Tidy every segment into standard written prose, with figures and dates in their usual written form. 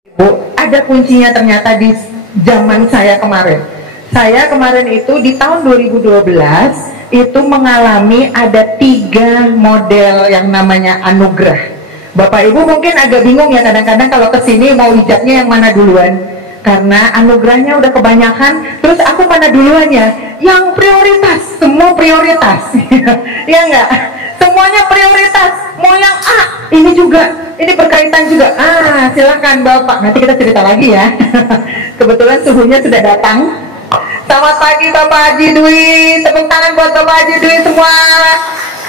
Bu, ada kuncinya ternyata di zaman saya kemarin. Saya kemarin itu di tahun 2012 itu mengalami ada 3 model yang namanya anugerah. Bapak Ibu mungkin agak bingung ya kadang-kadang kalau kesini mau wijatnya yang mana duluan, karena anugerahnya udah kebanyakan. Terus aku mana duluannya? Yang prioritas, semua prioritas. Ya enggak? Semuanya prioritas. Mau yang A, ini juga, ini berkaitan juga. Silakan Bapak. Nanti kita cerita lagi ya. Kebetulan suhunya sudah datang. Selamat pagi Bapak Haji Dwi. Tepuk tangan buat Bapak Haji Dwi semua.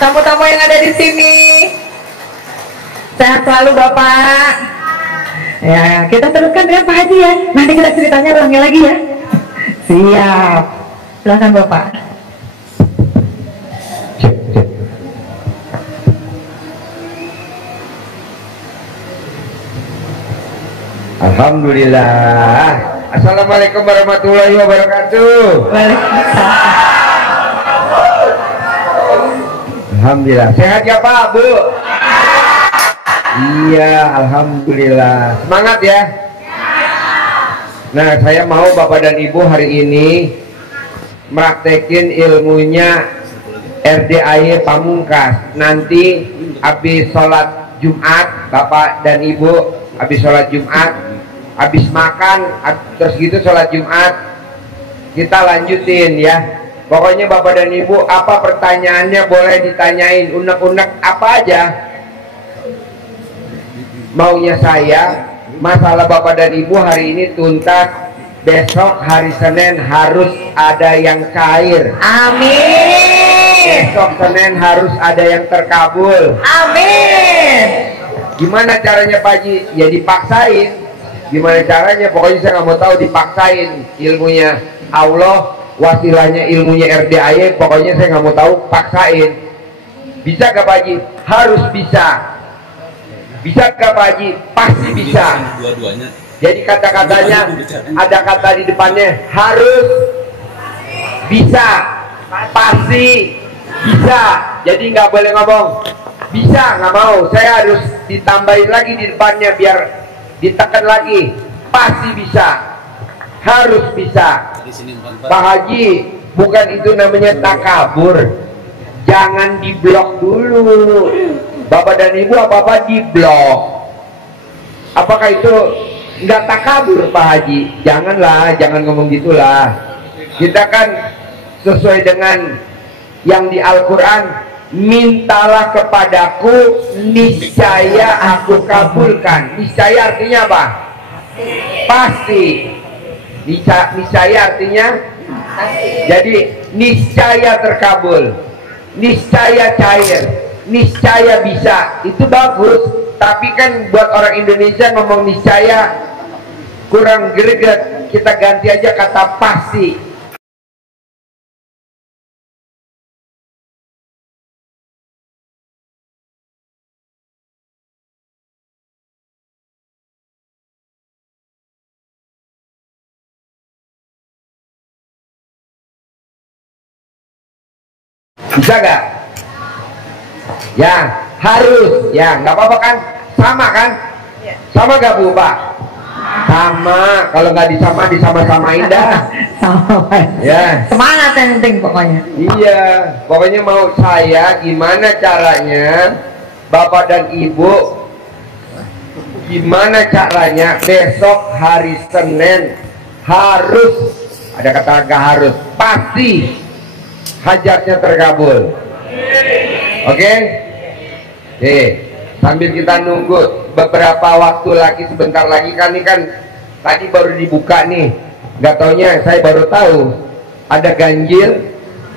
Tamu-tamu yang ada di sini. Sehat selalu Bapak. Ya, kita teruskan dengan Pak Haji ya. Nanti kita ceritanya ulangi lagi ya. Siap. Silakan Bapak. Alhamdulillah. Assalamualaikum warahmatullahi wabarakatuh. Waalaikumsalam. Alhamdulillah. Sehat ya Pak, Bu? Iya, alhamdulillah. Semangat ya. Nah, saya mau Bapak dan Ibu hari ini praktekin ilmunya RDAY Pamungkas. Nanti habis sholat Jumat, Bapak dan Ibu habis sholat Jumat, habis makan, terus gitu sholat Jumat, kita lanjutin ya. Pokoknya Bapak dan Ibu apa pertanyaannya boleh ditanyain, unek-unek apa aja maunya saya. Masalah Bapak dan Ibu hari ini tuntas. Besok hari Senin harus ada yang cair. Amin. Besok Senin harus ada yang terkabul. Amin. Gimana caranya Pak Haji? Ya dipaksain. Gimana caranya? Pokoknya saya nggak mau tahu, dipaksain. Ilmunya Allah, wasilahnya ilmunya RDAY. Pokoknya saya nggak mau tahu, paksain. Bisa gak Pak Haji? Harus bisa. Bisa gak Pak Haji? Pasti bisa. Dua-duanya. Jadi kata-katanya ada kata di depannya, harus, bisa, pasti, bisa. Jadi nggak boleh ngomong bisa, nggak mau. Saya harus ditambahin lagi di depannya biar ditekan lagi. Pasti bisa, harus bisa. Pak Haji, bukan itu namanya takabur. Jangan diblok dulu. Bapak dan Ibu apa-apa diblok. Apakah itu nggak takabur Pak Haji? Janganlah, jangan ngomong gitulah. Kita kan sesuai dengan yang di Al-Quran, mintalah kepadaku, niscaya aku kabulkan. Niscaya artinya apa? Pasti. Niscaya artinya jadi niscaya terkabul, niscaya cair, niscaya bisa. Itu bagus. Tapi kan buat orang Indonesia ngomong niscaya kurang greget. Kita ganti aja kata pasti. Bisa gak? Ya, harus. Ya, nggak apa-apa kan? Sama kan? Sama gak Bu Pak? Sama. Kalau nggak disama-samain dah. Sama. Ya. Semangat yang penting pokoknya. Iya, pokoknya mau saya gimana caranya Bapak dan Ibu, gimana caranya besok hari Senin harus, ada kata gak harus, pasti hajatnya terkabul. Oke? Sambil kita nunggu beberapa waktu lagi, sebentar lagi kan, ini kan tadi baru dibuka nih, nggak taunya saya baru tahu ada ganjil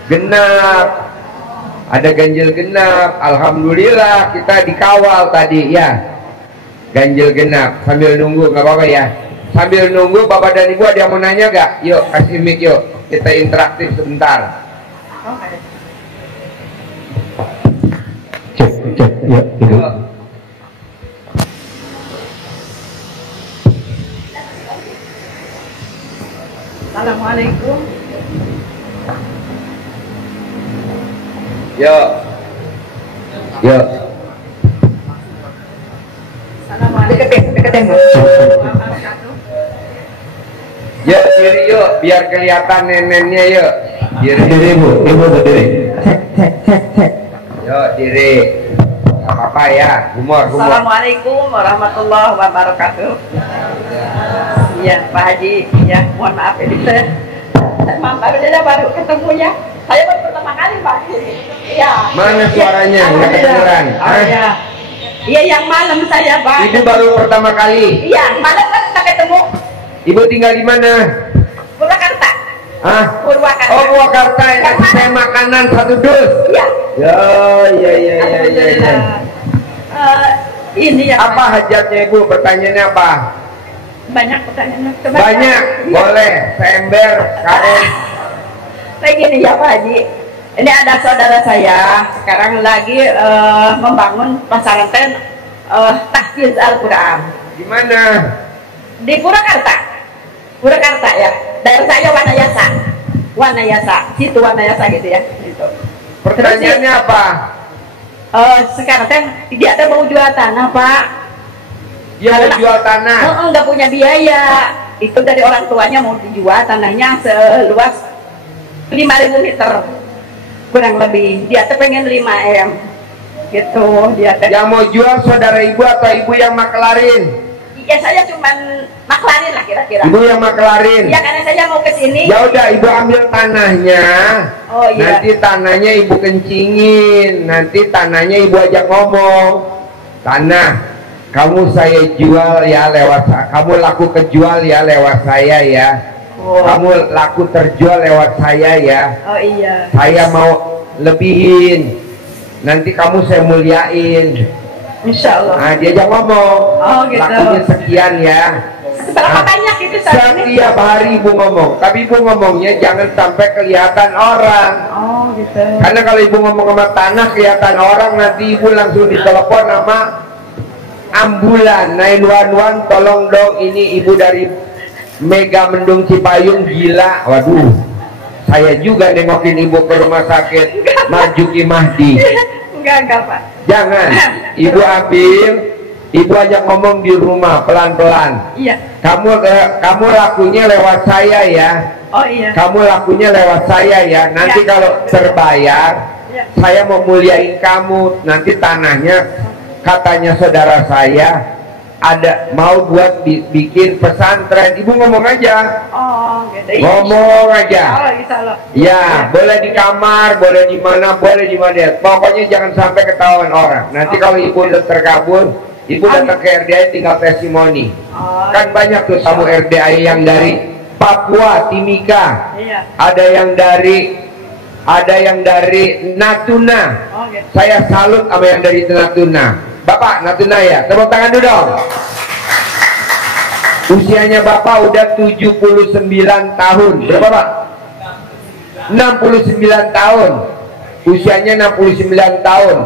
genap. Ada ganjil genap. Alhamdulillah kita dikawal tadi ya, ganjil genap. Sambil nunggu, nggak apa-apa ya. Sambil nunggu Bapak dan Ibu ada yang mau nanya gak? Yuk kasih mic yuk, kita interaktif sebentar. Cek ya, Ibu. Assalamualaikum. Yuk. Assalamualaikum. Deketin, Bu. Yuk diri yuk, biar kelihatan neneknya yuk. Diri ibu berdiri. Cek. Yuk diri. Gak apa-apa ya, humor. Assalamualaikum warahmatullahi wabarakatuh. Iya Pak Haji, ya mohon maaf ini saya baru ketemunya. Saya baru pertama kali Pak. Iya. Mana suaranya? Nggak kedengeran. Oh iya. Iya yang malam saya Pak. Ibu baru pertama kali. Iya malam kan kita ketemu. Ibu tinggal di mana? Purwakarta. Ah? Purwakarta. Oh Purwakarta, yang kasih saya makanan 1 dus. Iya. Ya. Alhamdulillah. Ini yang Apa hajatnya ibu? Pertanyaannya apa? banyak pertanyaan. Banyak, boleh. Seember, karet. Kayak gini ya Pak Haji. Ini ada saudara saya sekarang lagi membangun pesantren tahfiz Al-Quran. Di mana? Di Purwakarta. Purwakarta ya. Daerah saya Wanayasa. Situ Wanayasa gitu ya. Gitu. Pertanyaannya apa? Sekarang kan dia ada mau jual tanah Pak. Dia mau jual tanah. Nggak punya biaya. Itu dari orang tuanya mau dijual tanahnya seluas 5.000 meter kurang lebih. Dia tuh pengen 5 M gitu. Dia Yang mau jual saudara ibu atau ibu yang maklarin? ya saya cuman maklarin lah kira-kira. Ibu yang maklarin. Ya karena saya mau ke sini. Ya udah ibu ambil tanahnya. Oh iya. Nanti tanahnya ibu kencingin. Nanti tanahnya ibu ajak ngomong. Tanah, kamu saya jual ya lewat. Kamu laku kejual ya lewat saya ya. Oh. Kamu laku terjual lewat saya ya. Oh iya. Saya mau lebihin. Nanti kamu saya muliain. Insya Allah. Nah dia ajak ngomong. Oh gitu. Lakunya sekian ya. Berapa banyak itu saat ini? Setiap hari ibu ngomong, tapi ibu ngomongnya jangan sampai kelihatan orang. Oh gitu. Karena kalau ibu ngomong sama tanah kelihatan orang, nanti ibu langsung ditelepon sama ambulan 911, tolong dong ini ibu dari Mega Mendung Cipayung gila. Waduh, saya juga nengokin ibu ke rumah sakit Marjuki Mahdi. Enggak Pak. Jangan, ibu ambil, ibu ajak ngomong di rumah pelan-pelan. Iya. Kamu lakunya lewat saya ya. Oh iya. Kamu lakunya lewat saya ya. Nanti Ya. kalau terbayar, Ya. saya mau muliain kamu. Nanti tanahnya katanya saudara saya ada mau buat bikin pesantren. Ibu ngomong aja. Oh gitu. Ngomong aja. Oh insya Allah. Ya, boleh di kamar, boleh di mana, boleh di mana. Pokoknya jangan sampai ketahuan orang. Nanti kalau ibu udah terkabul, ibu datang ke RDI tinggal testimoni. Oh. Kan banyak tuh tamu RDI yang dari Papua, Timika. Iya. Ada yang dari Natuna. Oh gitu. Saya salut sama yang dari Natuna. Bapak Natuna ya, tepuk tangan dulu dong. Usianya Bapak udah 79 tahun. Berapa Pak? 69 tahun. Usianya 69 tahun.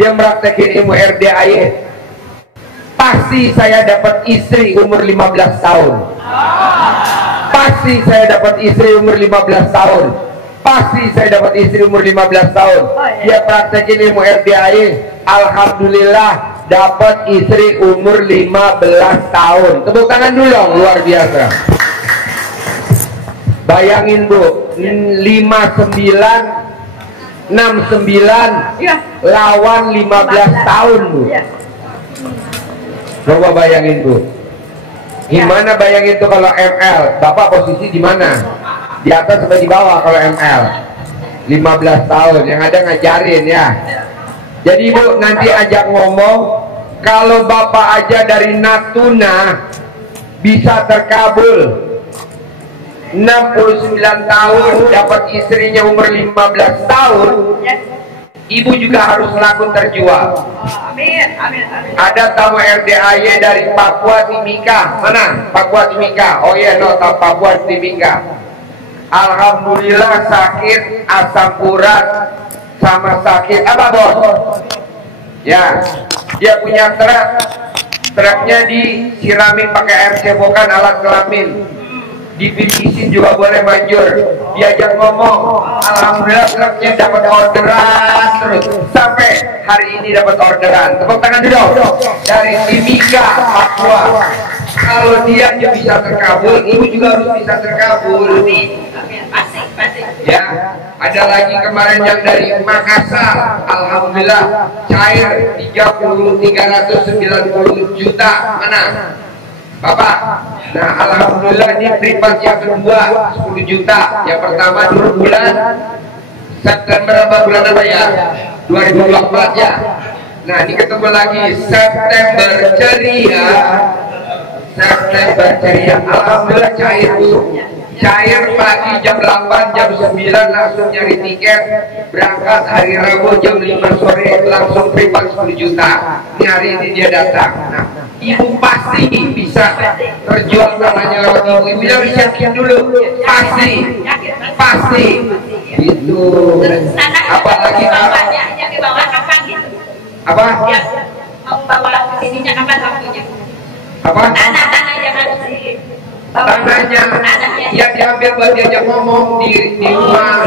Dia meraktekin ilmu RDAY. Pasti saya dapat istri umur 15 tahun. Pasti saya dapat istri umur 15 tahun. Pasti saya dapat istri umur 15 tahun. Dia praktekin ilmu RDAY. Alhamdulillah dapat istri umur 15 tahun. Tepuk tangan dulu dong, luar biasa. Bayangin Bu, 69 Iya. lawan 15 tahun Bu. Iya. Coba bayangin Bu. Gimana bayangin tuh kalau ML? Bapak posisi di mana? Di atas atau di bawah kalau ML? 15 tahun, yang ada ngajarin ya. Jadi Bu nanti ajak ngomong, kalau Bapak aja dari Natuna bisa terkabul 69 tahun dapat istrinya umur 15 tahun, ibu juga harus laku terjual. Amin. Ada tamu RDAY dari Papua Timika. Mana? Papua Timika. Oh iya, no, Papua Timika. Alhamdulillah sakit asam urat sama sakit apa bos? Ya, dia punya truknya disiramin pakai air cebokan alat kelamin, dipitisin juga boleh manjur. Diajak ngomong, alhamdulillah truknya dapat orderan terus sampai hari ini dapat orderan. Tepuk tangan dulu dari Timika, Papua. Kalau dia aja bisa terkabul, ibu juga harus bisa terkabul. Pasti. Ya, ada lagi kemarin yang dari Makassar, alhamdulillah cair 390 juta. Mana? Bapak. Nah, alhamdulillah ini privat yang kedua 10 juta. Yang pertama dulu bulan September apa bulan apa ya? 2024 ya. Nah, ini ketemu lagi September ceria. September ceria. Alhamdulillah cair Bu. Cair pagi jam 8, jam 9 langsung nyari tiket berangkat hari Rabu jam 5 sore langsung privat 10 juta. Ini hari ini dia datang. Nah, ibu pasti bisa terjual tanahnya lewat ibu. Ibu harus yakin dulu. Pasti. Itu. Apalagi yang dibawa kapan gitu? Apa? Ya, mau bawa ininya kapan waktunya? Apa? Tanah yang harus tanahnya yang diambil buat diajak ngomong di rumah.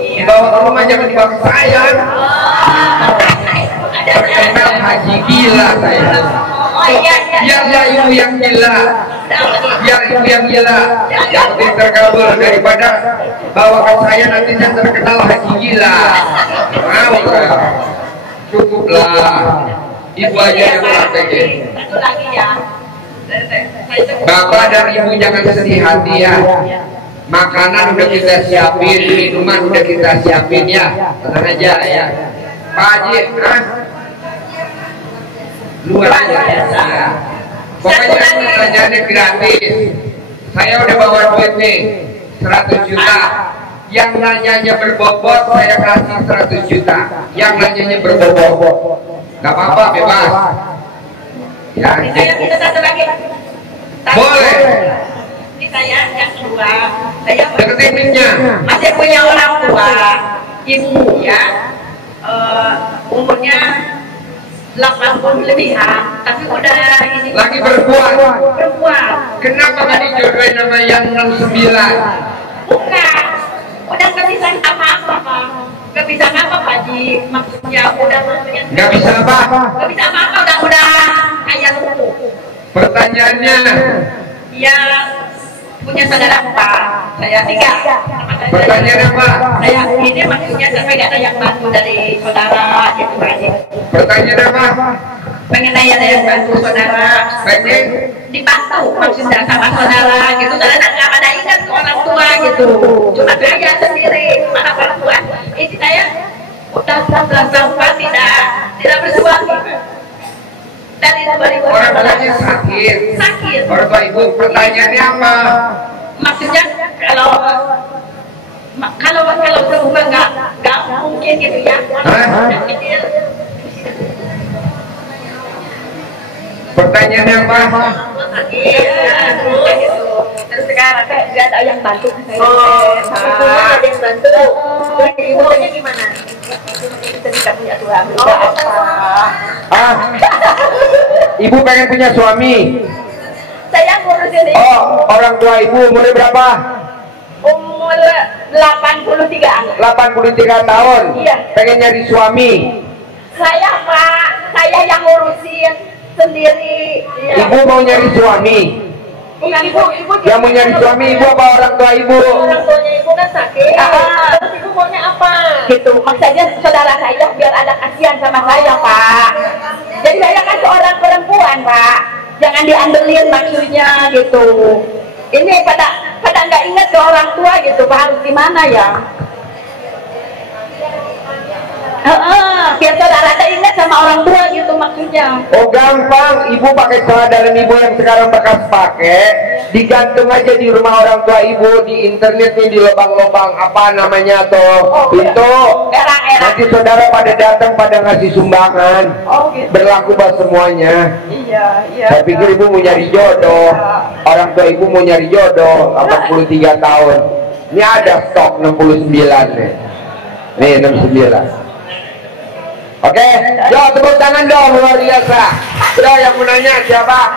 Dibawa ke rumah, jangan dibawa ke saya. Terkenal haji gila saya. Biarlah ibu yang gila. Biar ibu yang gila. Yang penting terkabul daripada bawa ke saya nanti saya terkenal haji gila. Mau kan? Cukuplah. Ibu aja yang praktekin. Satu lagi ya. Bapak dan ibu jangan sedih hati ya. Makanan udah kita siapin, minuman udah kita siapin ya. Tenang aja ya. Pak Haji, luar biasa. Ya. Pokoknya pertanyaannya gratis. Saya udah bawa duit nih 100 juta. Yang nanyanya berbobot saya kasih 100 juta. Yang nanyanya berbobot gak apa-apa, bebas. Ya, kita satu lagi. boleh. Ini saya yang kedua. Saya Deketin mic-nya. masih punya orang tua, ibu ya, umurnya 80 lebihan, tapi udah ini. Lagi berbuat. Kenapa nggak dijodohin sama yang 69? Bukan, udah nggak bisa apa-apa, Pak. Nggak bisa apa, Pak Haji. Maksudnya udah Nggak bisa apa? nggak bisa apa-apa, udah kayak lu. Pertanyaannya, Ya punya saudara 4, saya 3. pertanyaannya apa? Saya ini maksudnya sampai gak ada yang bantu dari saudara gitu Pak Haji. Pertanyaannya apa? Pengen ada yang bantu saudara, Pengen dibantu maksudnya sama saudara gitu. Saudara nggak pada ingat ke orang tua gitu. Cuma saya sendiri, mana orang tua. Ini saya udah 19 tahun Pak tidak bersuami. Dari 2000 orang tuanya sakit. Orang tua ibu, pertanyaannya apa? Maksudnya kalau serumah nggak mungkin gitu ya. Pertanyaannya apa? Terus sekarang nggak ada yang bantu. Ada yang bantu. Ibunya gimana? Kita tidak punya suami. Ibu pengen punya suami. Saya ngurusin ini. Oh, orang tua ibu umurnya berapa? Umur 83. 83 tahun. Iya. Pengen nyari suami. Saya Pak, saya yang ngurusin sendiri. Iya. Ibu mau nyari suami. Bukan ibu Yang mau nyari suami ibu apa orang tua ibu? Orang tuanya ibu kan sakit. Terus ibu maunya apa? Gitu, maksudnya saudara saya biar ada kasihan sama saya Pak. Jadi saya kan seorang perempuan Pak, jangan diandelin maksudnya gitu. Ini pada nggak ingat ke orang tua gitu Pak, harus gimana ya? Biar saudara ada ingat sama orang tua gitu maksudnya. Oh gampang, ibu pakai celana dalam ibu yang sekarang bekas pakai, digantung aja di rumah orang tua ibu, di internet nih, di lubang-lubang apa namanya tuh, pintu. Era-era. Nanti saudara pada datang pada ngasih sumbangan. Oh gitu. Berlaku buat semuanya. Iya. Saya pikir ibu mau nyari jodoh, orang tua ibu mau nyari jodoh, 83 tahun. Ini ada stok 69 nih. Nih 69. Oke, yo tepuk tangan dong, luar biasa. Yo yang mau nanya siapa?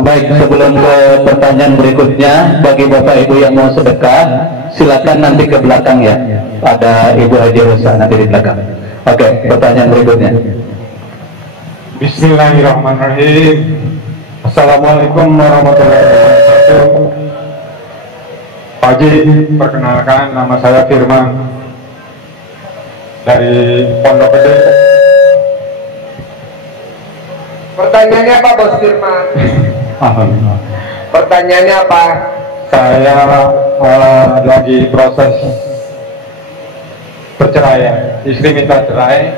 Baik, sebelum ke pertanyaan berikutnya, bagi Bapak Ibu yang mau sedekah, silakan nanti ke belakang ya. Ada Ibu Haji Rosa nanti di belakang. Oke, pertanyaan berikutnya. Bismillahirrahmanirrahim. Assalamualaikum warahmatullahi wabarakatuh. Pak Haji, perkenalkan nama saya Firman dari Pondok Gede. Pertanyaannya apa Bos Firman? Alhamdulillah. Pertanyaannya apa? Saya lagi proses perceraian. Istri minta cerai.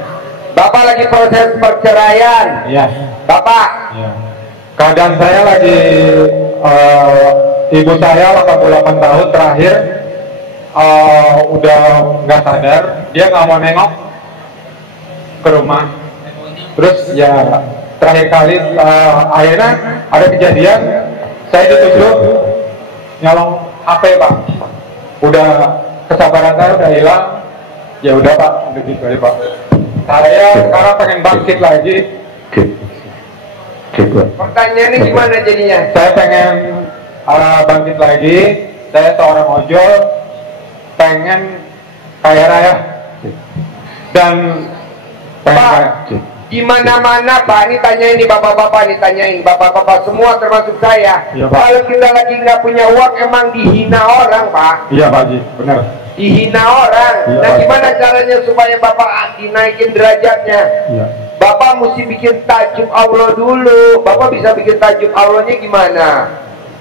Bapak lagi proses perceraian. Iya. Bapak. Ya. Keadaan saya lagi ibu saya 88 tahun terakhir udah nggak sadar, dia nggak mau nengok ke rumah. Terus ya terakhir kali akhirnya ada kejadian saya dituduh nyolong HP Pak. Udah kesabaran saya udah hilang. Ya udah Pak, begitu aja Pak. Saya sekarang pengen bangkit lagi. Pertanyaannya gimana jadinya? Saya pengen bangkit lagi. Saya seorang ojol, pengen kaya raya dan pengen Pak, kaya. di mana-mana Pak, ini tanyain nih bapak-bapak, nih tanyain bapak-bapak semua termasuk saya. Iya, Pak. Kalau kita lagi nggak punya uang emang dihina orang Pak. Iya Pak Haji, benar. Dihina orang. Iya, Nah Pak. gimana caranya supaya bapak dinaikin derajatnya? Iya. Bapak mesti bikin tajub Allah dulu. Bapak bisa bikin tajub Allahnya gimana?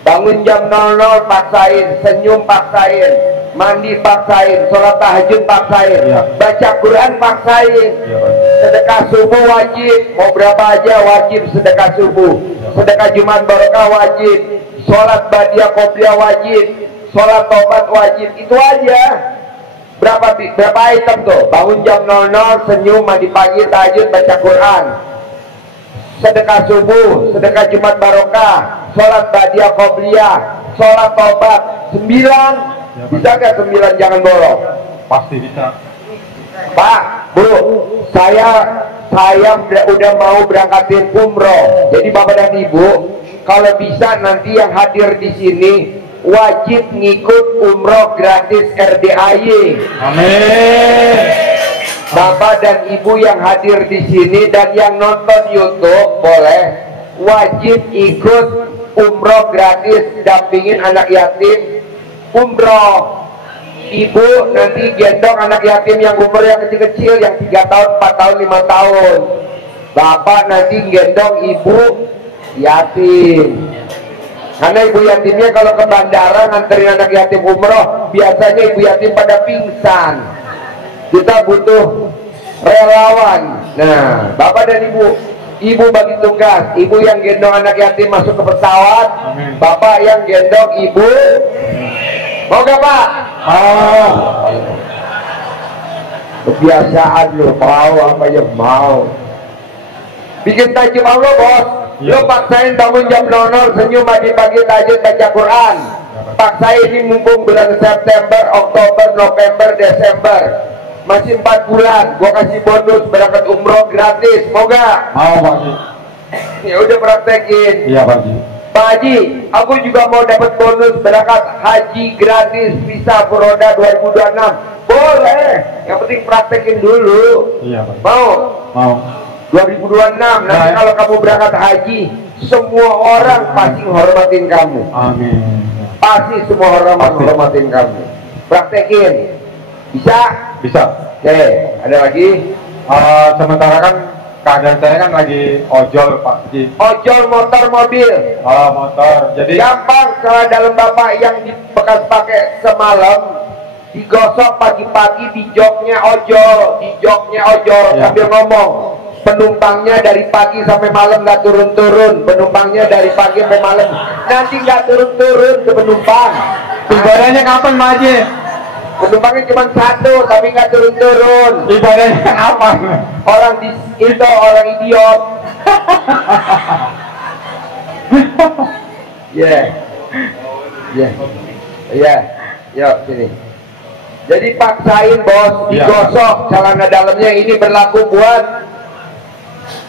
Bangun jam 00 paksain, senyum paksain, mandi paksain, sholat tahajud paksain, Iya. baca Quran paksain, Iya, Pak. sedekah subuh wajib, mau berapa aja wajib sedekah subuh, sedekah Jumat Barokah wajib, sholat badiah qobliyah wajib, sholat tobat wajib, itu aja. Berapa item tuh? Bangun jam 00, senyum, mandi pagi, tahajud, baca Quran, sedekah subuh, sedekah Jumat Barokah, sholat badiah qobliyah, sholat tobat, 9. Bisa gak 9 jangan bolong? Pasti bisa. Pak, Bu, saya udah mau berangkatin umroh. Jadi Bapak dan Ibu, kalau bisa nanti yang hadir di sini wajib ngikut umroh gratis RDAY. Amin. Bapak dan Ibu yang hadir di sini dan yang nonton YouTube boleh wajib ikut umroh gratis, dampingin anak yatim umroh. Ibu nanti gendong anak yatim yang umur yang kecil-kecil, yang 3 tahun, 4 tahun, 5 tahun. Bapak nanti gendong ibu yatim. Karena ibu yatimnya kalau ke bandara nganterin anak yatim umroh, biasanya ibu yatim pada pingsan. Kita butuh relawan. Nah, Bapak dan Ibu bagi tugas. Ibu yang gendong anak yatim masuk ke pesawat. Amin. Bapak yang gendong ibu. Mau gak Pak? Kebiasaan lo, mau apa ya mau. Bikin tajub Allah Bos. Lo paksain bangun jam 00, senyum pagi-pagi, tahajud, baca Quran. Paksain ini mumpung bulan September, Oktober, November, Desember. Masih 4 bulan, gua kasih bonus berangkat umroh gratis. Mau gak? Mau Pak Haji. Ya udah praktekin. Iya Pak Haji. Pak Haji, aku juga mau dapat bonus berangkat haji gratis visa Furoda 2026. Boleh, yang penting praktekin dulu. Iya Pak. Mau? Mau. 2026 nanti Nah, kalau kamu berangkat haji, semua orang pasti menghormatin kamu. Amin. Pasti semua orang menghormatin kamu. Praktekin. Bisa? Bisa. Oke, ada lagi? Sementara kan keadaan saya kan lagi ojol Pak Haji. Ojol motor mobil. Motor. Jadi Gampang, kalau dalam bapak yang bekas pakai semalam digosok pagi-pagi di joknya ojol, Ya. sambil ngomong penumpangnya dari pagi sampai malam nggak turun-turun, penumpangnya dari pagi sampai malam, nanti nggak turun-turun ke penumpang. ibadahnya kapan Pak Haji? Penumpangnya cuma 1 tapi nggak turun-turun. Ibadahnya kapan? Orang itu orang idiot. Yuk sini. Jadi paksain Bos, Ya. digosok celana dalamnya. Ini berlaku buat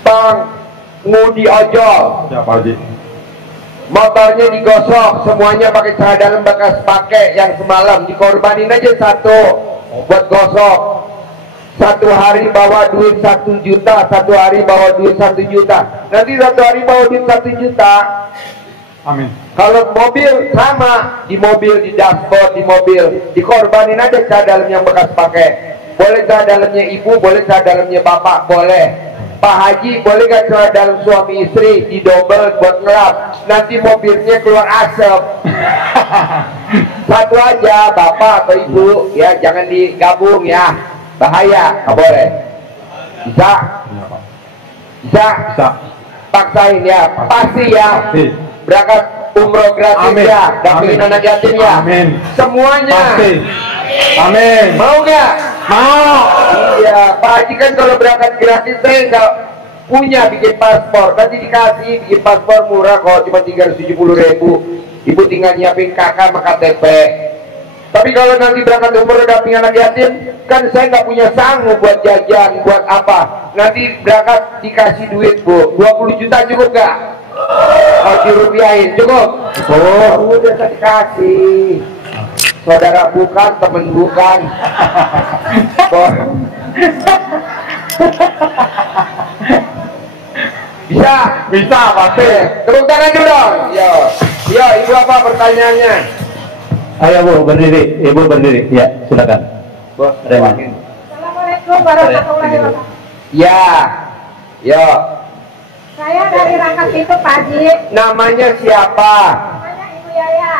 pengemudi ojol. Ya Pak Haji. Motornya digosok, semuanya pakai celana dalam bekas pakai yang semalam, dikorbanin aja 1 buat gosok. Satu hari bawa duit 1 juta, satu hari bawa duit 1 juta. Nanti satu hari bawa duit 1 juta. Amin. Kalau mobil sama, di mobil, di dashboard, di mobil, dikorbanin aja cah dalam yang bekas pakai. Boleh cah dalamnya ibu, boleh cah dalamnya bapak, boleh. Pak Haji, boleh gak cah dalam suami istri, didobel buat ngelap. Nanti mobilnya keluar asap. Satu aja, bapak atau ibu, ya jangan digabung ya. Bahaya, nggak boleh. Bisa? Bisa? Bisa. Paksain ya, pasti ya. Berangkat umroh gratis. Amin. Ya, dampingin anak yatim ya. Amin. Semuanya. Pasti. Amin. Mau nggak? Mau. Iya, Pak Haji kan kalau berangkat gratis saya nggak punya bikin paspor. Nanti dikasih bikin paspor murah kok, cuma 370.000. Ibu tinggal nyiapin kakak sama KTP. Tapi kalau nanti berangkat umroh damping anak yatim, kan saya nggak punya sanggup buat jajan, buat apa. Nanti berangkat dikasih duit, Bu. 20 juta cukup nggak? Kalau dirupiahin, cukup? Oh, udah saya dikasih. Saudara bukan, temen bukan. Bisa? Bisa pasti. Tepuk tangan dulu dong. Yo, yo, ibu apa pertanyaannya? Ayo Bu, berdiri. Ibu berdiri. Ya, silakan. Bos, Reman. Assalamualaikum warahmatullahi wabarakatuh. Ya, yo. Saya dari Rangkas itu Pak Haji. Namanya siapa? Namanya Ibu Yaya.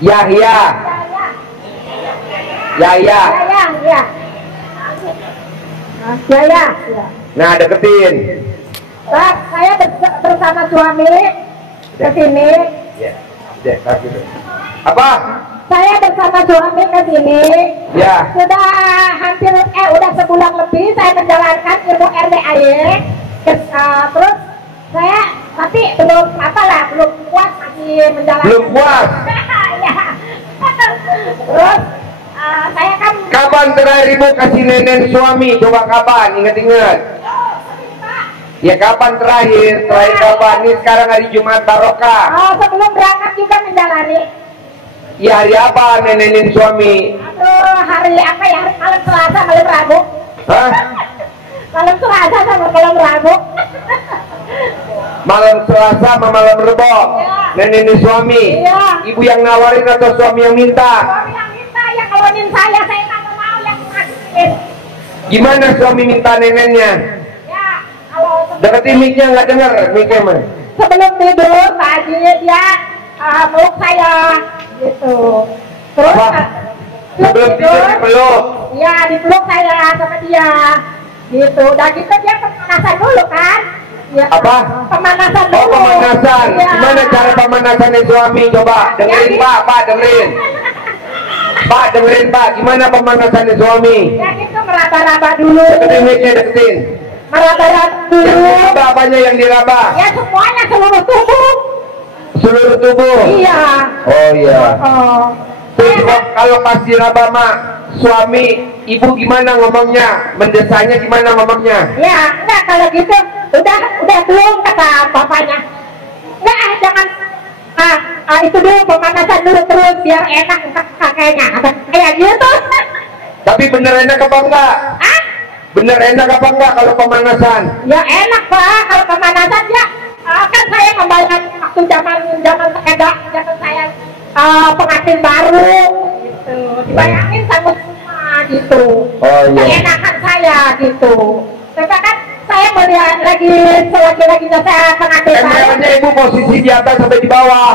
Yahya. Yaya. Yaya, ya. Yaya, ya. Nah, deketin. Pak, saya bersama suami ke sini. Ya, deh, kasih dulu. Apa? Saya bersama suami ke sini. Ya. Sudah hampir udah sebulan lebih saya menjalankan ilmu RWAY. Terus saya tapi belum belum puas masih menjalankan. Belum puas? Ya. Terus saya kan Kapan terakhir ibu kasih nenen suami? Coba kapan? Ingat-ingat. Ya kapan terakhir? Terakhir kapan? Ini sekarang hari Jumat Barokah. sebelum berangkat juga menjalani. Ya hari apa nenenin suami? Aduh, hari apa ya? Hari malam Selasa, malam Rabu. Hah? Malam Selasa sama malam Rabu. Malam Selasa sama malam Rebo. Ya. Nenenin suami. Iya. Ibu yang nawarin atau suami yang minta? Suami yang minta yang ngalonin saya nggak mau yang ngasihin. Gimana suami minta nenennya? Ya, kalau Deketin mic-nya, nggak denger mic-nya man. sebelum tidur Pak Haji dia meluk saya gitu. Terus Apa? Sebelum tidur dipeluk. ya dipeluk saya sama dia gitu. Udah gitu dia pemanasan dulu kan. Ya, Apa? Pemanasan Oh, dulu. pemanasan. Ya. Gimana cara pemanasannya suami? Coba dengerin Pak, dengerin. Pak, dengerin Pak, gimana pemanasannya suami? Ya gitu meraba-raba dulu. Deketin mic-nya, deketin. Meraba-raba Yang dulu. diraba apanya yang diraba? Ya semuanya seluruh tubuh. Seluruh tubuh? Iya. Oh iya. Oh. Terus kalau pas diraba mak suami, ibu gimana ngomongnya? Mendesanya gimana ngomongnya? Ya, enggak kalau gitu. Udah belum kata bapaknya. Enggak, jangan itu dulu pemanasan dulu terus biar enak kakeknya. Kayak gitu. Tapi bener enak apa enggak? Ah? Bener enak apa enggak kalau pemanasan? Ya enak Pak kalau pemanasan ya. Kan saya membayangkan waktu zaman sepeda, zaman saya pengantin baru gitu. Dibayangin sama semua gitu. Oh iya. Keenakan saya gitu. Coba kan saya melihat lagi saya pengantin baru. ML-nya ibu posisi di atas sampai di bawah.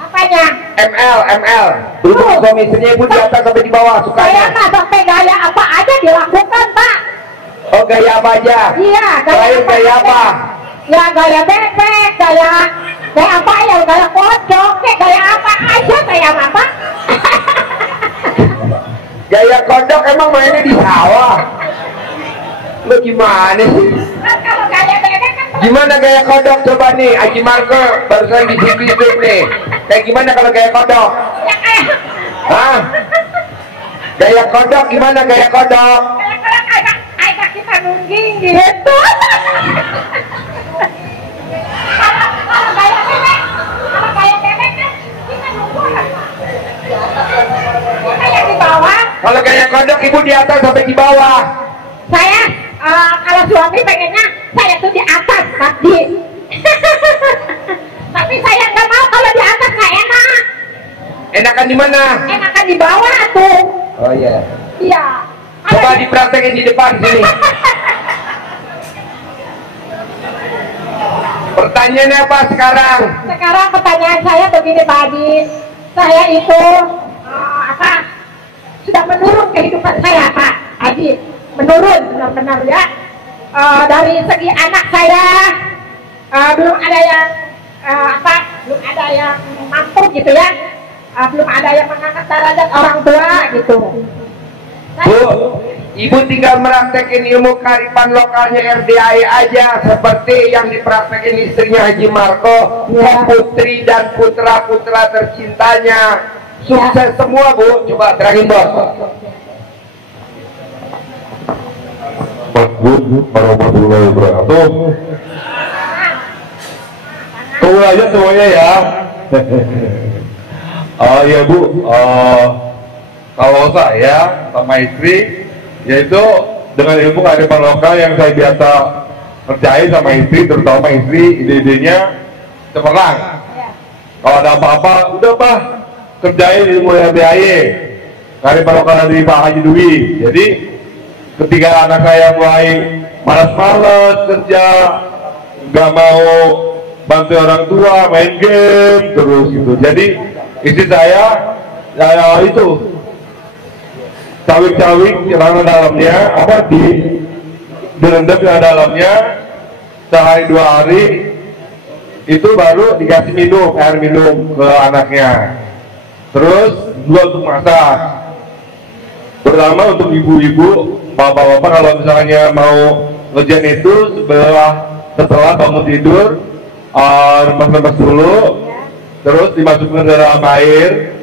Apanya? ML. Hubungan suami istrinya ibu di atas sampai di bawah Saya sukanya. mah sampai gaya apa aja dilakukan Pak. Oh gaya apa aja? Iya, Terakhir gaya aja. apa? Ya gaya bebek, gaya apa ya, gaya pocong, gaya apa aja saya mah Pak. Gaya kodok emang mainnya di sawah. Lu gimana sih? Kan kalau gaya bebek kan Gimana gaya kodok coba nih? Haji Marco barusan bisik-bisik nih. Kayak gimana kalau gaya kodok? ya kayak Hah? Gaya kodok gimana gaya kodok? kayak kita nungging gitu. Kalau gaya bebek kan kita nunggu kita yang di bawah. Kalau gaya kodok ibu di atas sampai di bawah. Saya kalau suami pengennya saya tuh di atas Haji. Tapi saya nggak mau, kalau di atas nggak enak. Enakan di mana? Enakan di bawah tuh. Oh iya. Iya. Coba dipraktekin di depan sini. Pertanyaannya apa sekarang? Sekarang pertanyaan saya begini Pak Haji. Saya itu sudah menurun kehidupan saya Pak Haji. Menurun benar-benar ya. Dari segi anak saya belum ada yang belum ada yang mampu gitu ya. Belum ada yang mengangkat derajat orang tua gitu. Bu, Ibu tinggal meraktekin ilmu kearifan lokalnya RDAI aja, seperti yang dipraktekin istrinya Haji Marco, ya. Putri dan putra-putra tercintanya. Sukses semua Bu, coba terangin Bos. Assalamualaikum warahmatullahi wabarakatuh. Tunggu aja semuanya ya. Ya Bu, kalau saya sama istri, yaitu dengan ilmu kearifan lokal yang saya biasa kerjain sama istri, terutama istri, ide-idenya cemerlang. Kalau ada apa-apa, udah Pak, kerjain ilmu RDAI, kearifan lokal dari Pak Haji Dwi. Jadi ketika anak saya mulai malas-malas kerja, nggak mau bantu orang tua, main game terus gitu. Jadi istri saya itu cawik-cawik celana dalamnya direndam di dalamnya sehari 2 hari, itu baru dikasih minum air minum ke anaknya. Terus juga untuk masak, pertama untuk ibu-ibu, bapak-bapak kalau misalnya mau ngerjain itu setelah bangun tidur, remes-remes dulu, terus dimasukkan ke dalam air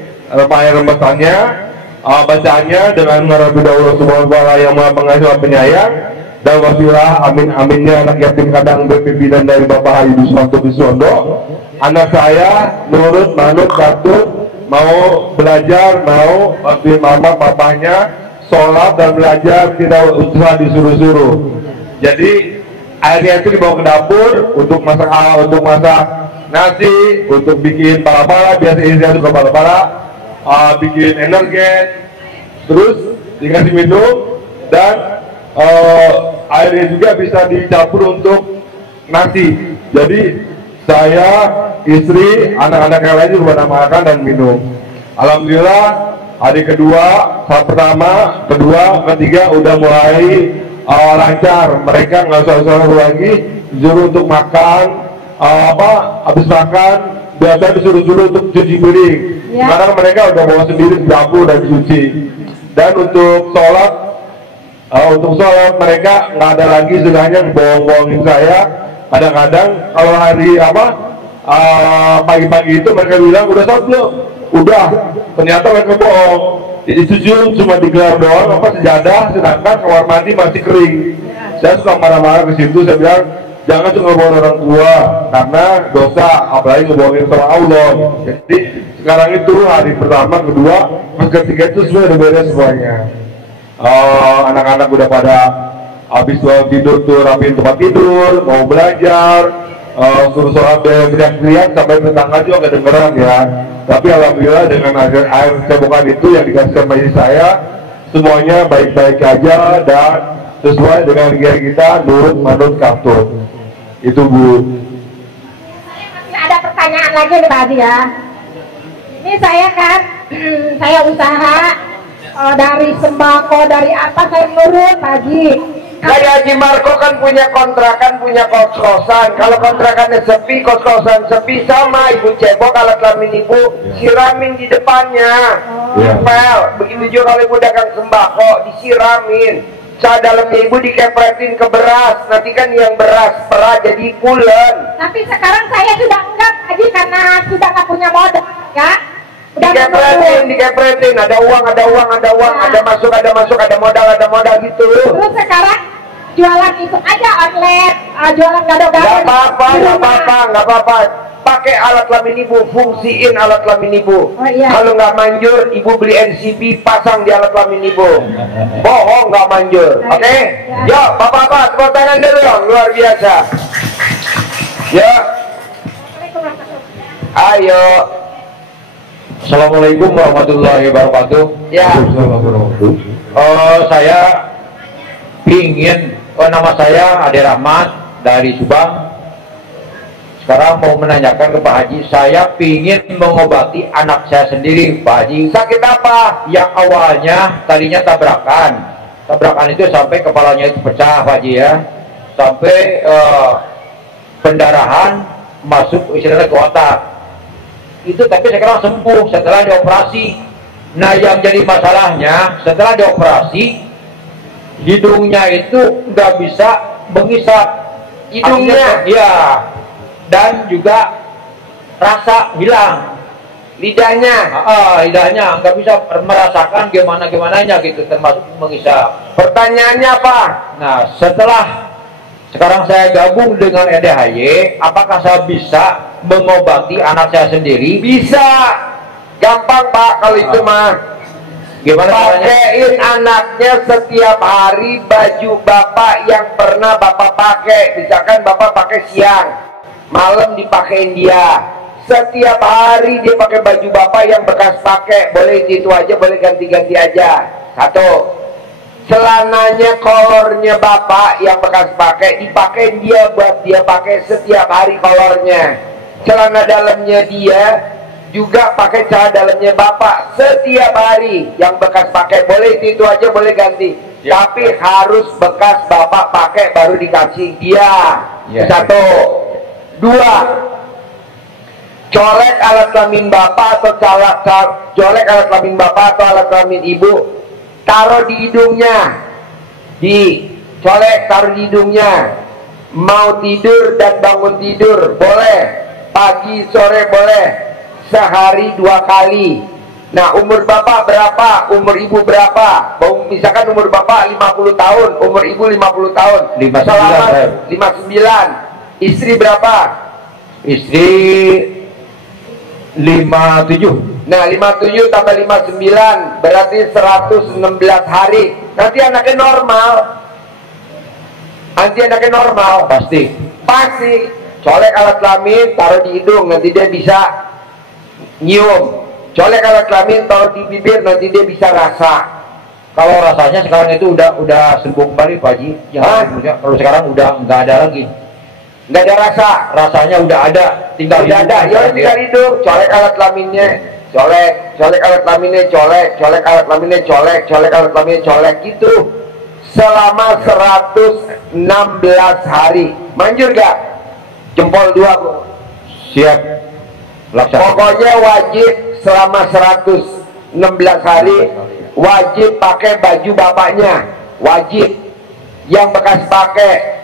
remesannya, bacaannya dengan mengharapi Allah Subhanahu wa Ta'ala yang Maha Pengasih Maha Penyayang, dan wasilah amin-aminnya anak yatim kadang berpimpinan dari Bapak Haji Duswanto Biswondo. Anak saya nurut, manut, patuh, mau belajar, mau bantuin mama papanya sholat dan belajar, tidak usah disuruh-suruh. Jadi airnya itu dibawa ke dapur untuk masak nasi, untuk bikin pala-pala, biasa istri suka pala-pala, bikin energen, terus dikasih minum, dan airnya juga bisa dicampur untuk nasi. Jadi saya, istri, anak-anak yang lain juga pada makan dan minum. Alhamdulillah hari kedua, saat pertama, kedua, ketiga udah mulai lancar. Mereka nggak usah lagi disuruh untuk makan, habis makan biasa disuruh-suruh untuk cuci piring. Sekarang mereka udah bawa sendiri ke dapur dan cuci. Dan untuk sholat mereka nggak ada lagi sudahnya bohong-bohongin saya. Kadang-kadang kalau hari pagi-pagi itu mereka bilang udah sholat belum? Udah. Ternyata mereka bohong. Jadi sujud cuma digelar doang sejadah, sedangkan kamar mandi masih kering. Saya suka marah-marah ke situ, saya bilang jangan cuma bohong orang tua karena dosa, apalagi ngebohongin sama Allah. Jadi sekarang itu hari pertama, kedua, ketiga itu semua udah beres semuanya. Anak-anak udah pada habis tidur tuh rapiin tempat tidur, mau belajar, suruh sholat teriak-teriak sampai tetangga juga nggak dengeran ya. Tapi alhamdulillah dengan air cebokan itu yang dikasih sama istri saya, semuanya baik-baik aja dan sesuai dengan gaya kita, nurut, manut, katut. Itu Bu. Masih ada pertanyaan lagi nih Pak Haji ya. Ini saya kan, saya usaha dari sembako, dari apa saya nurut Pak Haji. Kayak Haji Marco kan punya kontrakan, punya kos-kosan. Kalau kontrakannya sepi, kos-kosan sepi, sama Ibu Cebo kalau kelamin Ibu siramin di depannya. Nempel. Begitu juga kalau Ibu dagang sembako, disiramin. Saat dalamnya Ibu dikepretin ke beras, nanti kan yang beras perah jadi pulen. Tapi sekarang saya sudah enggak Haji karena sudah nggak punya modal ya. Dikepretin, ada uang, ada masuk, ada modal gitu. Terus sekarang jualan itu aja online, jualan gado-gado. Nggak apa-apa. pakai alat kelamin ibu, fungsiin alat kelamin ibu. Oh, iya. Kalau nggak manjur, ibu beli NCB, pasang di alat kelamin ibu. Bohong nggak manjur, oke? Yuk, bapak-bapak, tepuk tangan dulu dong, luar biasa. Ya, ayo. Assalamualaikum warahmatullahi wabarakatuh. Ya. Saya ingin, nama saya Ade Rahmat dari Subang. Sekarang mau menanyakan ke Pak Haji, saya ingin mengobati anak saya sendiri, Pak Haji. Sakit apa? Yang awalnya tadinya tabrakan. Tabrakan itu sampai kepalanya itu pecah, Pak Haji ya. Sampai pendarahan masuk istilahnya ke otak. Itu tapi sekarang sembuh setelah dioperasi. Nah, yang jadi masalahnya setelah dioperasi, hidungnya itu nggak bisa mengisap. Hidungnya? Ya. Dan juga rasa hilang. Lidahnya? Lidahnya nggak bisa merasakan gimana-gimananya gitu, termasuk mengisap. Pertanyaannya apa? Nah, sekarang saya gabung dengan EDHY, apakah saya bisa mengobati anak saya sendiri? Bisa. Gampang Pak kalau itu mah. Gimana caranya? Pakein anaknya setiap hari baju bapak yang pernah bapak pakai. Misalkan bapak pakai siang, malam dipakein dia. Setiap hari dia pakai baju bapak yang bekas pakai. Boleh itu aja, boleh ganti-ganti aja. Satu. Celananya, kolornya bapak yang bekas pakai, dipakein dia buat dia pakai setiap hari kolornya. Celana dalamnya dia juga pakai celana dalamnya bapak setiap hari yang bekas pakai. Boleh itu aja, boleh ganti. Ya. Tapi harus bekas bapak pakai baru dikasih dia. Ya. Satu. Dua. Colek alat kelamin bapak atau colek alat kelamin bapak atau alat kelamin ibu, taruh di hidungnya, dicolek, taruh di hidungnya. Mau tidur dan bangun tidur boleh, pagi sore boleh, sehari 2 kali. Nah, umur bapak berapa, umur ibu berapa? Misalkan umur bapak 50 tahun, umur ibu 50 tahun. 59. Istri berapa? Istri 57. Nah, 57 tambah 59 berarti 116 hari. Nanti anaknya normal. Pasti. Colek alat kelamin, taruh di hidung, nanti dia bisa nyium. Colek alat kelamin, taruh di bibir, nanti dia bisa rasa. Kalau rasanya sekarang itu udah sembuh kembali, Pak Haji. Kalau sekarang udah nggak ada lagi. Nggak ada rasa. Rasanya udah ada, tinggal udah ada. Ya tinggal hidup. Colek alat kelaminnya, colek alat kelaminnya, colek alat kelaminnya, colek alat kelaminnya, colek gitu. Selama 116 hari. Manjur gak? Jempol 2 bro. Siap. Laksana. Pokoknya wajib selama 116 hari wajib pakai baju bapaknya, wajib yang bekas pakai.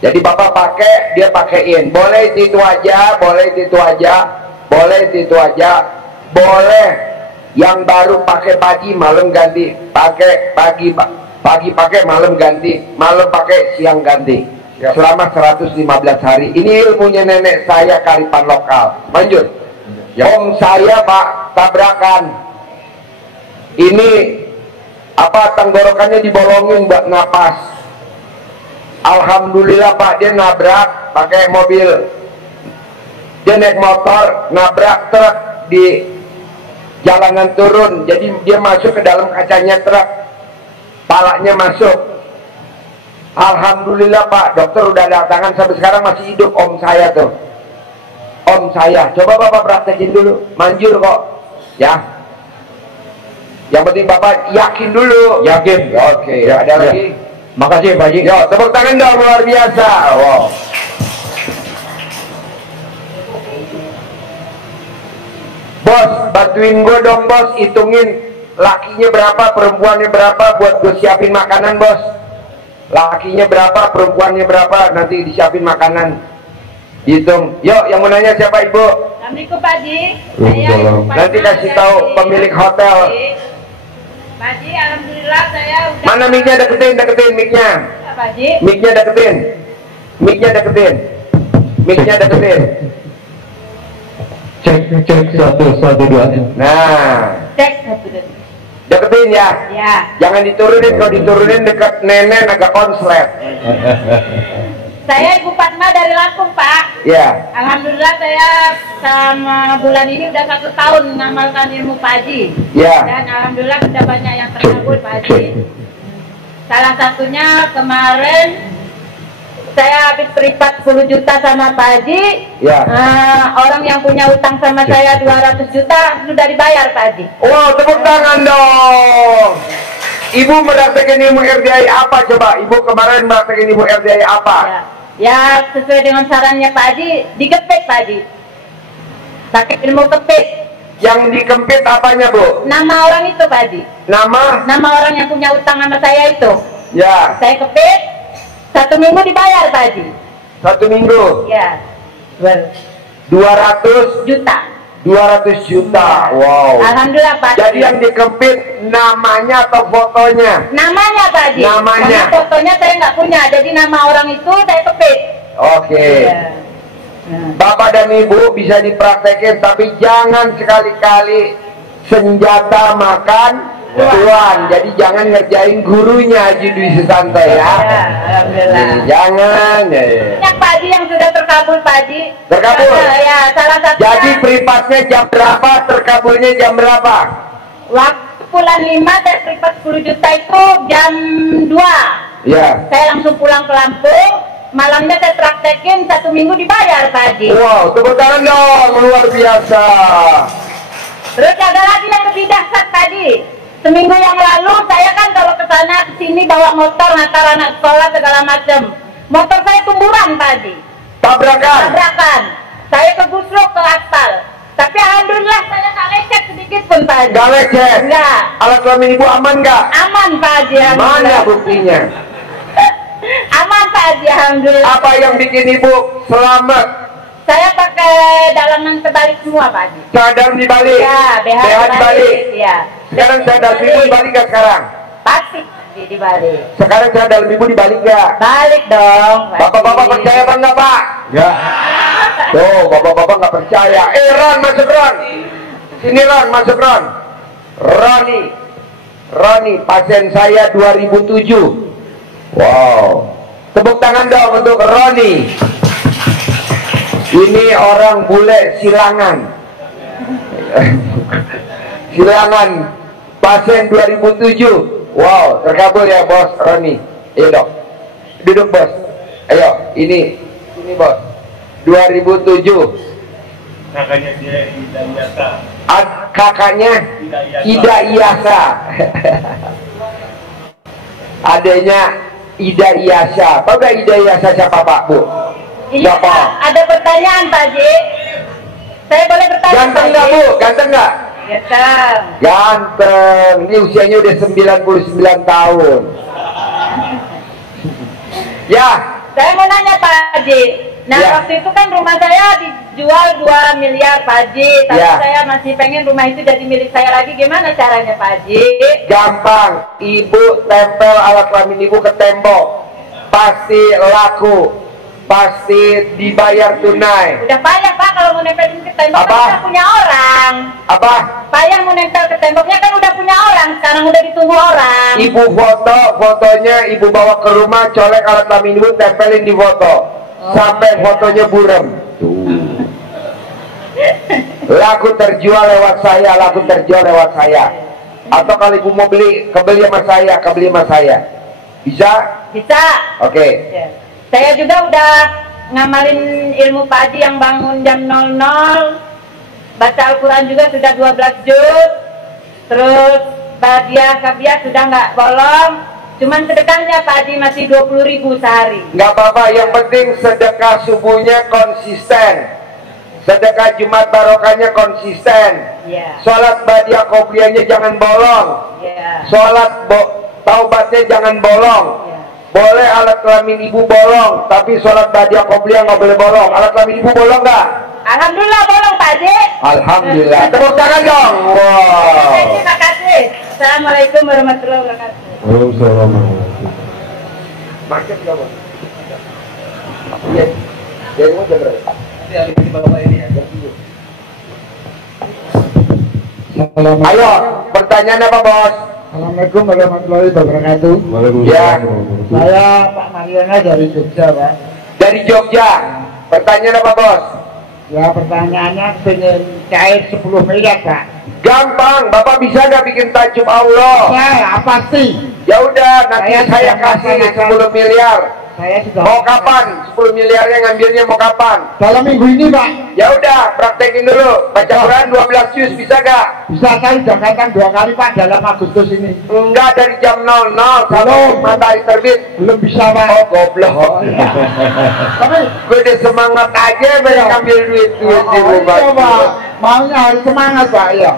Jadi bapak pakai, dia pakein. Boleh itu aja, boleh itu aja, boleh itu aja, boleh yang baru pakai pagi malam ganti, pakai pagi pakai malam ganti, malam pakai siang ganti. Selama 115 hari. Ini ilmunya nenek saya Karipan lokal. Lanjut. Om saya Pak tabrakan. Ini tenggorokannya dibolongin buat napas. Alhamdulillah Pak, dia nabrak pakai mobil. Dia naik motor, nabrak truk di jalanan turun. Jadi dia masuk ke dalam kacanya truk. Palanya masuk. Alhamdulillah Pak, dokter udah datangan, sampai sekarang masih hidup om saya tuh. Om saya, coba bapak praktekin dulu, manjur kok. Ya. Yang penting bapak yakin dulu. Yakin. Oke, ada lagi. Makasih Pak Haji. Yo, tepuk tangan dong, luar biasa. Wow. Bos, bantuin gue dong bos, hitungin lakinya berapa, perempuannya berapa, buat gue siapin makanan bos. Lakinya berapa, perempuannya berapa, nanti disiapin makanan. Hitung. Yuk, yang mau nanya siapa ibu? Assalamualaikum Pak Haji. Nanti kasih tahu pemilik hotel. Pak Haji, alhamdulillah saya udah. Mana mic-nya, deketin mic-nya. Pak Haji. Mic-nya deketin. Cek 112. Nah, Cek 112. deketin ya. Ya. Jangan diturunin, kalau diturunin dekat nenek agak konslet. Saya Ibu Fatma dari Lampung, Pak. Ya. Alhamdulillah saya sama bulan ini udah 1 tahun mengamalkan ilmu Pak Haji. Ya. Dan alhamdulillah sudah banyak yang terkabul Pak Haji. Salah satunya kemarin saya habis privat 10 juta sama Pak Haji. Ya. Orang yang punya utang sama saya 200 juta sudah dibayar Pak Haji. Wow, tepuk tangan dong. Ibu merasakan ilmu RDI apa coba? Ibu kemarin merasakan ilmu RDI apa? Ya, sesuai dengan sarannya Pak Haji, digepit Pak Haji. Pakai ilmu kepit. Yang dikempit apanya, Bu? Nama orang itu Pak Haji. Nama orang yang punya utang sama saya itu. Ya. Saya kepit, 1 minggu dibayar Pak Haji. 1 minggu. Ya. 200 juta. 200 juta. Wow. Alhamdulillah Pak Haji. Jadi yang dikempit namanya atau fotonya? Namanya Pak Haji. Namanya. Karena fotonya saya nggak punya, jadi nama orang itu saya kepit. Oke. Ya. Bapak dan Ibu bisa dipraktekin, tapi jangan sekali-kali senjata makan tuan. Jadi jangan ngerjain gurunya Haji Dwi Susanto ya. Alhamdulillah. Jadi jangan ya. Banyak Pak Haji yang sudah terkabul Pak Haji. Terkabul? Ya, salah satunya. Jadi privatnya jam berapa, terkabulnya jam berapa? Waktu bulan 5 saya privat 10 juta itu jam 2. Ya. Saya langsung pulang ke Lampung. Malamnya saya praktekin 1 minggu dibayar Pak Haji. Wow, tepuk tangan dong, luar biasa. Terus ada lagi yang lebih dahsyat tadi. Seminggu yang lalu saya kan kalau ke sana ke sini bawa motor ngantar anak sekolah segala macam. Motor saya tumburan Pak Haji. Tabrakan. Saya kegusruk ke aspal. Tapi alhamdulillah saya nggak lecet sedikit pun Pak Haji. Nggak lecet? Nggak. Alat kelamin Ibu aman nggak? Aman Pak Haji. Mana buktinya? Aman Pak Haji, alhamdulillah. Apa yang bikin Ibu selamat? Saya pakai dalaman terbalik semua Pak Haji. Cadar dibalik? Ya, BH dibalik? Ya. Sekarang cadar Ibu dibalik nggak sekarang? Pasti dibalik. Sekarang cadar Ibu dibalik nggak? Balik dong. Bapak-bapak percaya apa nggak Pak? Ya. Tuh, bapak-bapak nggak percaya. Ron, masuk Ron. Sini Ron, masuk Ron. Roni, pasien saya 2007. Wow. Tepuk tangan dong untuk Roni. Ini orang bule silangan. Silangan pasien 2007. Wow, terkabul ya Bos Roni. Ayo dong. Duduk Bos. Ayo, ini Bos. 2007. Kakaknya dia Ida Iyasa. Kakaknya Ida Iyasa. Adanya Ida Iyasa. Tahu gak Ida Iyasa siapa Pak Bu? Iya, ada pertanyaan Pak Haji. Saya boleh bertanya? Ganteng nggak Bu? Ganteng nggak? Ganteng. Ganteng. Ini usianya udah 99 tahun. Ya. Saya mau nanya Pak Haji. Nah ya. Waktu itu kan rumah saya dijual 2 miliar Pak Haji. Tapi ya. saya masih pengen rumah itu jadi milik saya lagi. Gimana caranya Pak Haji? Gampang. Ibu tempel alat kelamin Ibu ke tembok. Pasti laku. Pasti dibayar tunai. Udah payah Pak kalau mau nempelin ke tembok. Apa? Kan udah punya orang. Apa? Payah mau nempel ke temboknya kan udah punya orang. Sekarang udah ditunggu orang. Ibu fotonya Ibu bawa ke rumah, colek alat kelamin Ibu, tempelin di foto. Sampai fotonya buram. Laku terjual lewat saya. Atau kalau Ibu mau kebeli sama saya. Bisa? Bisa. Oke. Ya. Saya juga udah ngamalin ilmu Pak Haji yang bangun jam 00. Baca Al-Quran juga sudah 12 juz. Terus Kabiah sudah nggak bolong. Cuman sedekahnya Pak Haji masih 20.000 sehari. Nggak apa-apa, yang penting sedekah subuhnya konsisten. Sedekah Jumat barokahnya konsisten. Yeah. Sholat badiah qobliyahnya jangan bolong. Yeah. Sholat taubatnya jangan bolong. Yeah. Boleh alat kelamin Ibu bolong, tapi sholat badiah qobliyah nggak boleh bolong. Alat kelamin Ibu bolong nggak? Alhamdulillah bolong Pak Haji. Alhamdulillah. Tepuk tangan dong. Wow. Terima kasih. Assalamualaikum warahmatullahi wabarakatuh. Waalaikumsalam. Market nggak Bos? Iya. Jadi mau jam berapa? Ini bapak ini ya. Ayo, pertanyaan apa bos? Assalamualaikum warahmatullahi wabarakatuh. Ya, Saya Pak Mariana dari Jogja, Pak. dari Jogja. Pertanyaan apa bos? Ya, pertanyaannya pengen cair 10 miliar, Pak. Gampang, Bapak bisa nggak bikin tajuk Allah? Saya pasti. Ya udah, nanti saya sudah kasih melaksanakan. 10 miliar. Saya sudah. Mau kapan? 10 miliarnya ngambilnya mau kapan? Dalam minggu ini, Pak. Ya udah, praktekin dulu. Baca Quran 12 juz bisa gak? Bisa, saya sudah katakan 2 kali, Pak, dalam Agustus ini. Enggak, dari jam 00 sampai matahari terbit. Belum bisa, Pak. Oh goblok. Tapi Gue udah semangat aja pengen ngambil duit di rumah. iya, Pak. Maunya harus semangat, Pak, ya.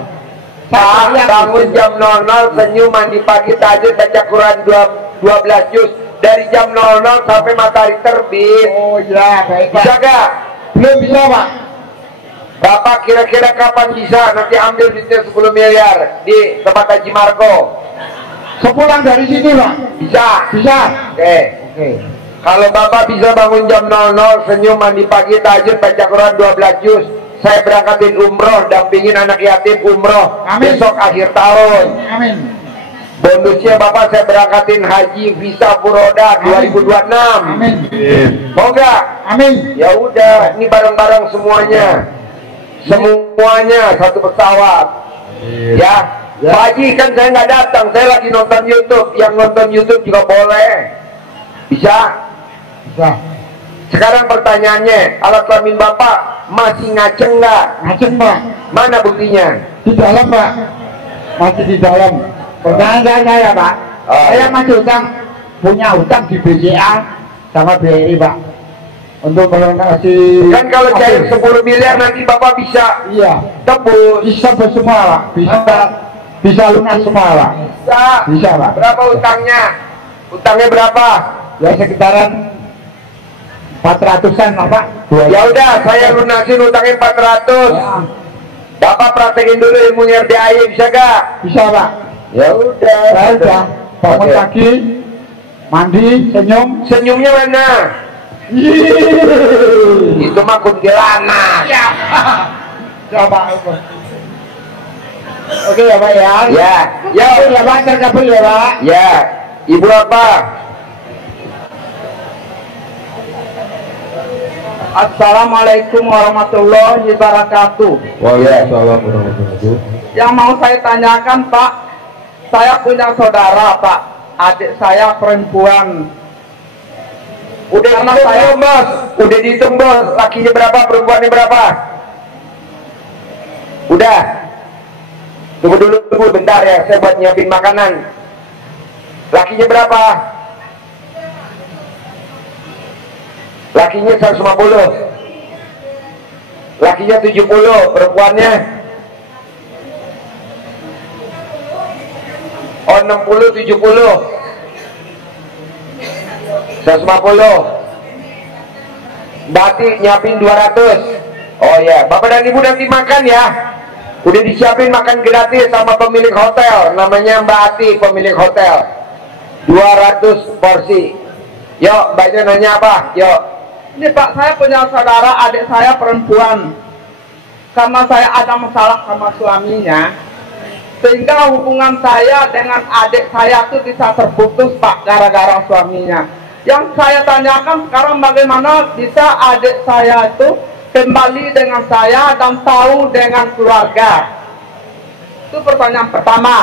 Pak, bangun jam 00, senyum, mandi pagi, tahajud, baca Quran 12 juz. Dari jam 00 sampai matahari terbit. Oh iya, baik, Pak. Bisa gak? Belum bisa, Pak. Bapak kira-kira kapan bisa? Nanti ambil duitnya 10 miliar di tempat Haji Marco. Sepulang dari sini, Pak. Bisa? Bisa. Oke. Oke. Kalau Bapak bisa bangun jam 00, senyum, mandi pagi, tahajud, baca Quran 12 juz, saya berangkatin umroh, dampingin anak yatim umroh. Amin. Besok akhir tahun. Amin. Bonusnya Bapak saya berangkatin haji visa Furoda 2026. Amin. Mau nggak? Amin. Ya udah, ini bareng-bareng semuanya. Semuanya satu pesawat. Ya. Pak Haji, kan saya nggak datang, saya lagi nonton YouTube. Yang nonton YouTube juga boleh. Bisa? Bisa. Sekarang pertanyaannya, alat kelamin Bapak masih ngaceng nggak? Ngaceng, Pak. Mana buktinya? Di dalam, Pak. Masih di dalam. Pertanyaan saya, Pak. Saya masih punya hutang di BCA sama BRI, Pak. Untuk melunasi. Kan kalau cair 10 miliar nanti Bapak bisa Iya. tebus. Bisa semua, Pak. Bisa lunas semua, Pak. Bisa. Bisa, Pak. Berapa utangnya? Utangnya berapa? Ya sekitaran 400-an lah, Pak. Ya udah, saya lunasin utangnya 400. Ya. Bapak praktekin dulu ilmu RDAI, bisa gak? Bisa, Pak. Ya udah. Saya udah bangun Oke. pagi, mandi, senyum. Senyumnya mana? Itu mah kuntilanak. Coba. Oke ya, Pak, ya. Ya. Ya. Ya, Pak, terkabul ya, Pak. Ya. Ibu apa? Assalamualaikum warahmatullahi wabarakatuh. Waalaikumsalam warahmatullahi wabarakatuh. Yang mau saya tanyakan, Pak, saya punya saudara, Pak, adik saya perempuan. Udah dihitung bos, udah dihitung bos. Lakinya berapa, perempuannya berapa? Udah. Tunggu dulu, bentar ya, saya buat nyiapin makanan. Lakinya berapa? Lakinya 150. Lakinya 70, perempuannya oh 60, 70 150. Berarti nyiapin 200. Oh ya, Bapak dan Ibu nanti makan ya. Udah disiapin makan gratis sama pemilik hotel. Namanya Mbak Ati, pemilik hotel. 200 porsi. Yuk, Mbaknya nanya apa? Yuk. Ini, Pak, saya punya saudara adik saya perempuan. Karena saya ada masalah sama suaminya, sehingga hubungan saya dengan adik saya itu bisa terputus, Pak, gara-gara suaminya. Yang saya tanyakan sekarang, bagaimana bisa adik saya itu kembali dengan saya dan tahu dengan keluarga? Itu pertanyaan pertama.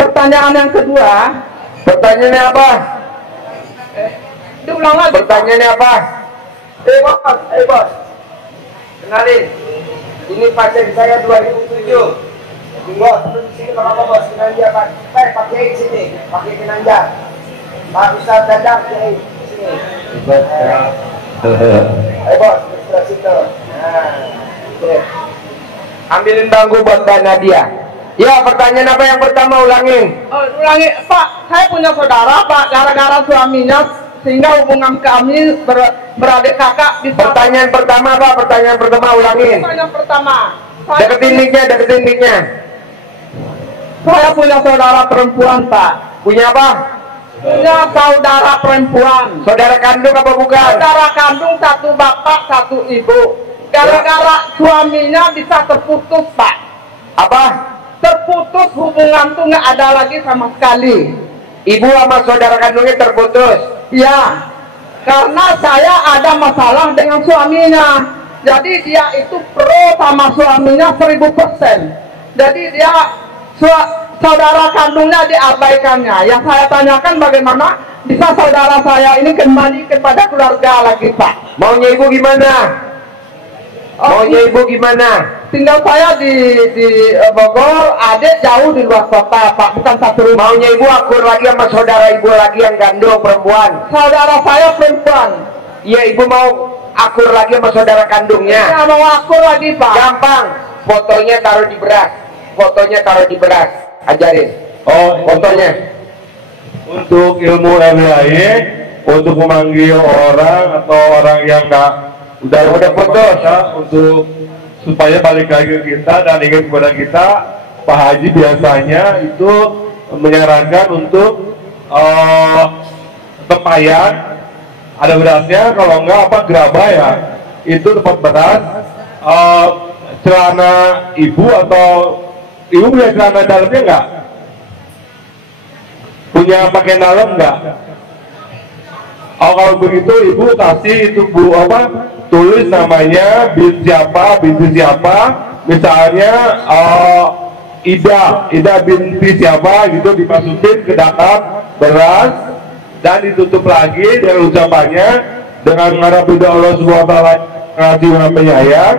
Pertanyaan yang kedua. Pertanyaannya apa? Diulang lagi. Pertanyaannya apa? Bos. Kenalin. Ini pacar saya 2007. Bos, terus di sini apa bos? Kenanja Pak. Pakai di sini. Pakai kenanja. Pak Ustaz Dadang di sini. Ayo bos, ke situ. Nah. Oke. Ambilin bangku buat Mbak Nadia. Ya, pertanyaan apa yang pertama ulangin? Ulangi, Pak. Saya punya saudara, Pak, gara-gara suaminya sehingga hubungan kami beradik kakak bisa. Pertanyaan pertama apa? Pertanyaan pertama ulangin. Pertanyaan pertama. Deketin mic-nya. Saya punya saudara perempuan, Pak. Punya apa? Punya saudara perempuan. Saudara kandung apa bukan? Saudara kandung, satu bapak, satu ibu. Gara-gara suaminya bisa terputus, Pak. Apa? hubungan tuh nggak ada lagi sama sekali. Ibu sama saudara kandungnya terputus? Ya, karena saya ada masalah dengan suaminya. Jadi dia itu pro sama suaminya 1000%. Jadi dia saudara kandungnya diabaikannya. Yang saya tanyakan bagaimana bisa saudara saya ini kembali kepada keluarga lagi, Pak. Maunya ibu gimana? Maunya ibu gimana? Tinggal saya di Bogor, adik jauh di luar kota, Pak, bukan satu rumah. Maunya ibu akur lagi sama saudara ibu lagi yang gandung perempuan? Saudara saya perempuan. Iya, ibu mau akur lagi sama saudara kandungnya? Iya, mau akur lagi, Pak. Gampang, fotonya taruh di beras. Fotonya taruh di beras, ajarin. Oh, fotonya. Untuk ilmu RWAY, untuk memanggil orang atau orang yang udah putus, untuk supaya balik lagi ke kita dan ingat kepada kita, Pak Haji biasanya itu menyarankan untuk tempayan, ada berasnya, kalau enggak apa gerabah ya, itu tempat beras. Celana ibu atau ibu punya celana dalamnya enggak? Punya pakaian dalam enggak? Oh, kalau begitu ibu kasih itu bu apa? Tulis namanya bin siapa, binti siapa, misalnya Ida binti siapa gitu, dimasukin ke dalam beras dan ditutup lagi dengan ucapannya dengan mengharap Allah Subhanahu wa taala ngasih penyayang,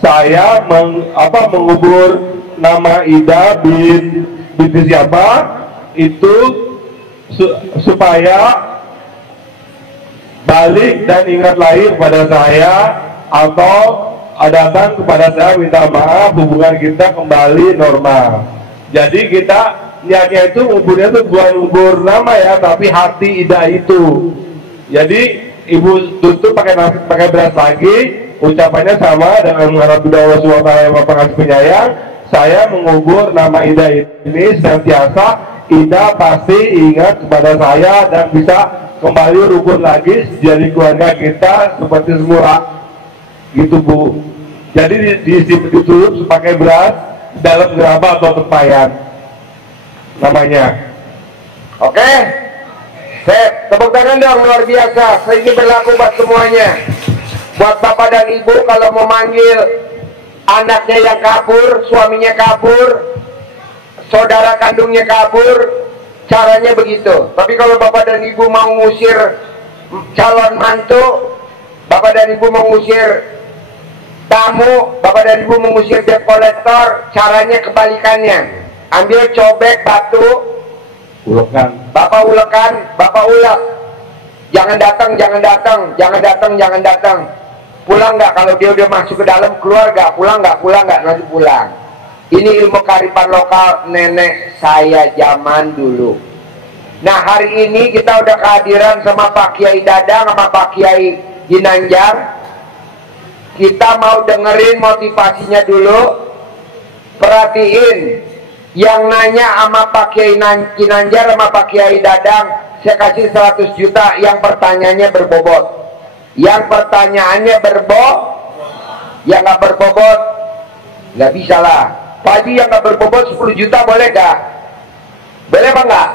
saya mengubur nama Ida binti siapa itu supaya balik dan ingat lagi kepada saya atau datang kepada saya minta maaf, hubungan kita kembali normal. Jadi kita niatnya itu nguburnya itu bukan ngubur nama ya, tapi hati Ida itu. Jadi ibu tutup pakai beras lagi, ucapannya sama dengan mengharap Allah SWT yang Maha Pengasih Penyayang, saya mengubur nama Ida ini senantiasa. Ida pasti ingat kepada saya dan bisa kembali rukun lagi jadi keluarga kita seperti semula, gitu Bu. Jadi ditutup pakai beras dalam gerabah atau tempayan namanya. Oke, Sep, tepuk tangan dong, luar biasa. Ini berlaku buat semuanya. Buat bapak dan ibu kalau mau manggil anaknya yang kabur, suaminya kabur, saudara kandungnya kabur, caranya begitu. Tapi kalau bapak dan ibu mau ngusir calon mantu, bapak dan ibu mau ngusir tamu, bapak dan ibu mengusir debt collector, caranya kebalikannya. Ambil cobek batu, ulekan. Bapak ulekan, bapak ulek. Jangan datang, jangan datang, jangan datang, jangan datang. Pulang nggak? Kalau dia udah masuk ke dalam, keluar nggak? Pulang nggak? Pulang nggak? Nanti pulang. Ini ilmu kearifan lokal nenek saya zaman dulu. Nah, hari ini kita udah kehadiran sama Pak Kiai Dadang sama Pak Kiai Ginanjar. Kita mau dengerin motivasinya dulu. Perhatiin yang nanya sama Pak Kiai Ginanjar sama Pak Kiai Dadang, saya kasih 100 juta yang pertanyaannya berbobot. Yang pertanyaannya yang nggak berbobot nggak bisa lah. Pak Haji yang nggak berbobot 10 juta boleh gak? Boleh apa enggak?